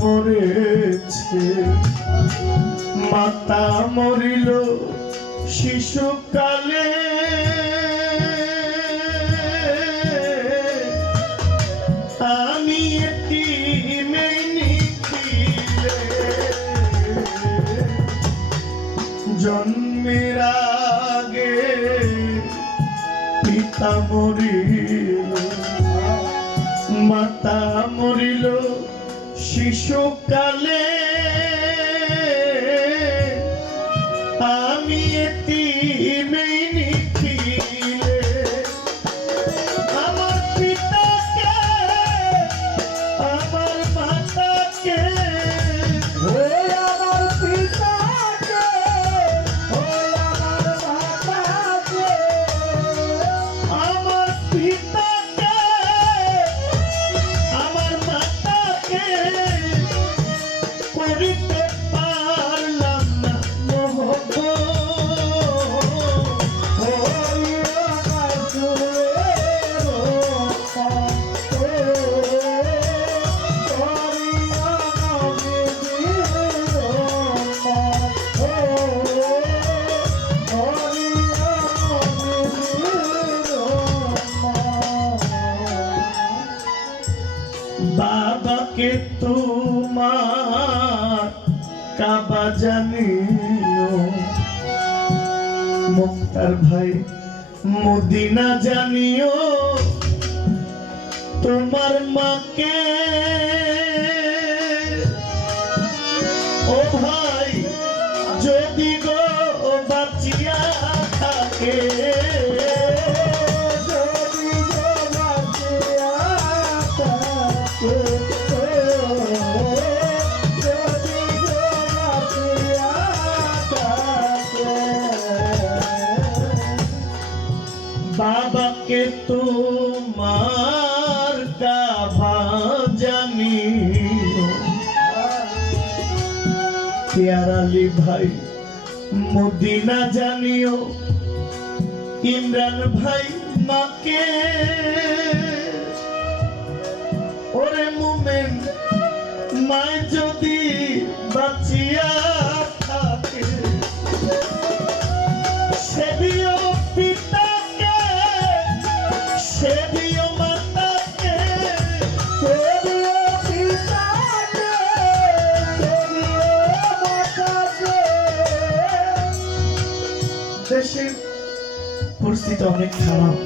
মরেছে, মাতা মরিল শিশুকালে, আমি এতিমে নিখিলে, জন্মের আগে পিতা মরিল, মাতা মরিল শিশুকালে, আমি এতিমে নিখিলে, আমার পিতাকে আমার মাতাকে, আমার পিতাকে আমার মাতাকে, আমার পিতাকে আমার মাতাকে করিতে পারলাম না মোহব্বত। বাবাকে তোমার কাবা জানিও, মুক্তার ভাই মদিনা জানিও, তোমার মাকে ও ভাই যদি গো বাঁচিয়া থাকে, বাবাকে তোমার কাবা জানিও, পেয়ারালি ভাই মদিনা জানিও, ইমরান ভাই মাকে, ওরে মুমিন মায় যদি বাঁচিয়া থাকে, সেদিও পিতাকে সেদিও মাতাকে, সেদিও পিতাকে সেদিও মাতাকে। দেশের পরিস্থিতি অনেক খারাপ।